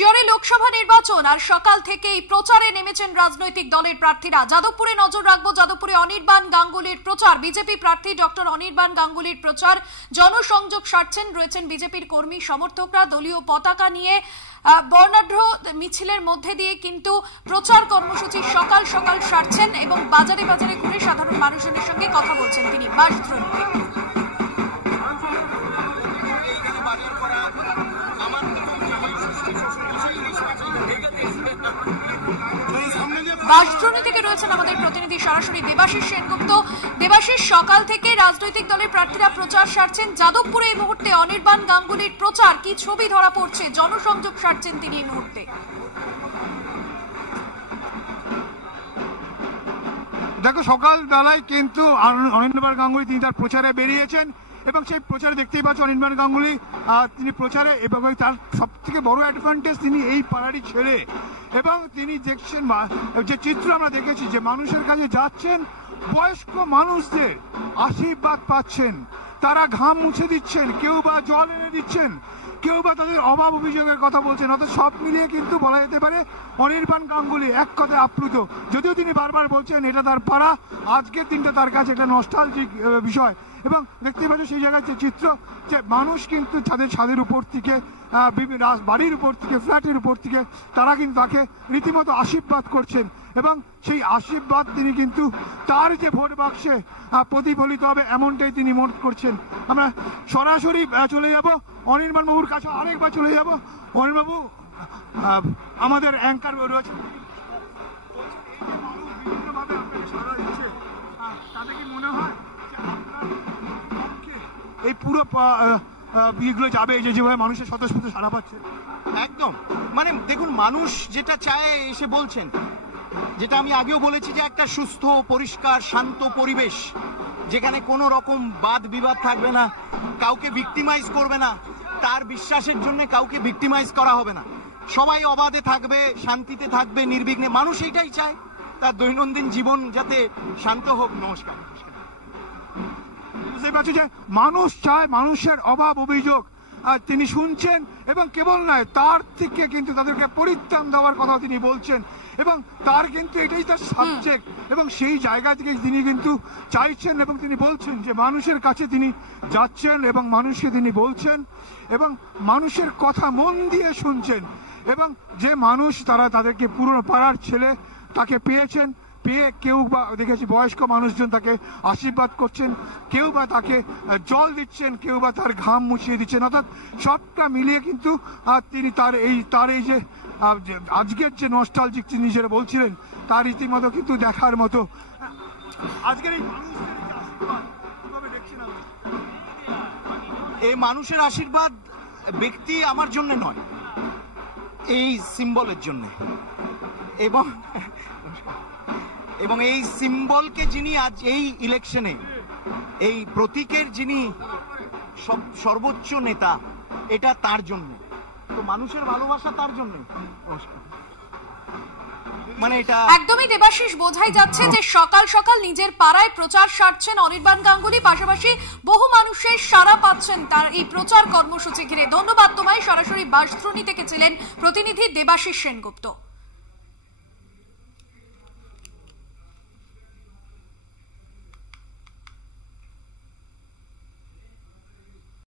শিয়রে লোকসভা নির্বাচন আর সকাল থেকেই প্রচারে নেমেছেন রাজনৈতিক দলের প্রার্থীরা। যাদবপুরে নজর রাখবো, যাদবপুরে অনির্বাণ গাঙ্গুলির প্রচার, বিজেপি প্রার্থী ডক্টর অনির্বাণ গাঙ্গুলির প্রচার, জনসংযোগ সারছেন, রয়েছেন বিজেপির কর্মী সমর্থকরা দলীয় পতাকা নিয়ে বর্ণাঢ্য মিছিলের মধ্যে দিয়ে কিন্তু প্রচার কর্মসূচি সকাল সকাল সারছেন এবং বাজারে বাজারে ঘুরে সাধারণ মানুষজনের সঙ্গে কথা বলছেন তিনি বাসদ্রোণীতে। বাসদ্রোণী থেকে রয়েছেন আমাদের প্রতিনিধি সরাসরি দেবাশিস সেনগুপ্ত। দেবাশিস, সকাল থেকে রাজনৈতিক দলের প্রার্থীরা প্রচার সারছেন, যাদবপুরে এই মুহূর্তে অনির্বাণ গাঙ্গুলির প্রচার, কি ছবি ধরা পড়ছে? জনসংযোগ সারছেন তিনি এই মুহূর্তে। দেখো, সকাল বেলায় কিন্তু অনির্বাণ গাঙ্গুলি তিনি তার প্রচারে বেরিয়েছেন এবং সেই প্রচারে দেখতেই পাচ্ছ অনির্বাণ গাঙ্গুলি তিনি প্রচারে, এবং তার সব থেকে বড় অ্যাডভান্টেজ তিনি এই পাড়ারই ছেলে এবং তিনি দেখছেন যে চিত্র আমরা দেখেছি যে মানুষের কাছে যাচ্ছেন, বয়স্ক মানুষদের আশীর্বাদ পাচ্ছেন, তারা ঘাম মুছে দিচ্ছেন, কেউ বা জল এনে দিচ্ছেন, কেউ বা তাদের অভাব অভিযোগের কথা বলছেন। অর্থাৎ সব মিলিয়ে কিন্তু বলা যেতে পারে অনির্বাণ গাঙ্গুলি এক কথায় আপ্লুত। যদিও তিনি বারবার বলছেন এটা তার পাড়া, আজকের দিনটা তার কাছে একটা নস্টালজিক বিষয়। এবং দেখতে পাচ্ছ সেই জায়গায় যে চিত্র, যে মানুষ কিন্তু তাদের ছাদের উপর থেকে, বাড়ির উপর থেকে, ফ্ল্যাটের উপর থেকে তারা কিন্তু তাকে রীতিমতো আশীর্বাদ করছেন এবং সেই আশীর্বাদ তিনি কিন্তু তার যে ভোট বাক্সে প্রতিফলিত হবে এমনটাই তিনি মনে করছেন। আমরা সরাসরি চলে যাব অনির্বাণ বাবুর কাছে, আরেকবার চলে যাব। অনির্বাণ বাবু, আমাদের অ্যাঙ্কার রয়েছে, বিভিন্নভাবে আপনাকে সাড়া দিচ্ছে, তাতে কি মনে হয় এই পুরো বিয়েগুলো যাবে যেভাবে মানুষের স্বতঃস্ফূর্ত সাড়া পাচ্ছে? একদম, মানে দেখুন, মানুষ যেটা চায় এসে বলছেন, যেটা আমি আগেও বলেছি যে একটা সুস্থ, পরিষ্কার, শান্ত পরিবেশ যেখানে কোনো রকম বাদ বিবাদ থাকবে না, কাউকে ভিক্টিমাইজ করবে না, তার বিশ্বাসের জন্য কাউকে ভিক্টিমাইজ করা হবে না, সবাই অবাধে থাকবে, শান্তিতে থাকবে, নির্বিঘ্নে। মানুষ এইটাই চায়, তার দৈনন্দিন জীবন যাতে শান্ত হোক। নমস্কার। বুঝতে পারছি যে মানুষ চায়, মানুষের অভাব অভিযোগ তিনি শুনছেন এবং কেবল নয়, তার থেকে কিন্তু তাদেরকে পরিত্রাণ দেওয়ার কথা তিনি বলছেন এবং তার কিন্তু এটাই তার সাবজেক্ট এবং সেই জায়গা থেকে তিনি কিন্তু চাইছেন এবং তিনি বলছেন যে মানুষের কাছে তিনি যাচ্ছেন এবং মানুষকে তিনি বলছেন এবং মানুষের কথা মন দিয়ে শুনছেন এবং যে মানুষ তারা তাদেরকে পুরনো পাড়ার ছেলে তাকে পেয়েছেন, পেয়ে কেউ বা দেখেছি বয়স্ক মানুষজন তাকে আশীর্বাদ করছেন, কেউ বা তাকে জল দিচ্ছেন, কেউ বা তার ঘাম মুছিয়ে দিচ্ছেন। অর্থাৎ সবটা মিলিয়ে কিন্তু তিনি তার এই যে আজকের যে নস্টালজিক তিনি যেটা বলছিলেন তার রীতিমতো কিন্তু দেখার মতো। আজকের এই মানুষের আশীর্বাদ ব্যক্তি আমার জন্য নয়, এই সিম্বলের জন্য, এবং এই সিম্বলকে যিনি আজ এই ইলেকশনে, এই প্রতীকের যিনি সর্বোচ্চ নেতা, এটা তার জন্য, তো মানুষের ভালোবাসা তার জন্য। মানে এটা একদমই দেবাশিস, বোঝাই যাচ্ছে যে সকাল সকাল নিজের পাড়ায় প্রচার সারছেন অনির্বাণ গাঙ্গুলি, পাশাপাশি বহু মানুষের সাড়া পাচ্ছেন তার এই প্রচার কর্মসূচি ঘিরে। ধন্যবাদ তোমায়। সরাসরি বাসদ্রোণী থেকে ছিলেন প্রতিনিধি দেবাশিস সেনগুপ্ত।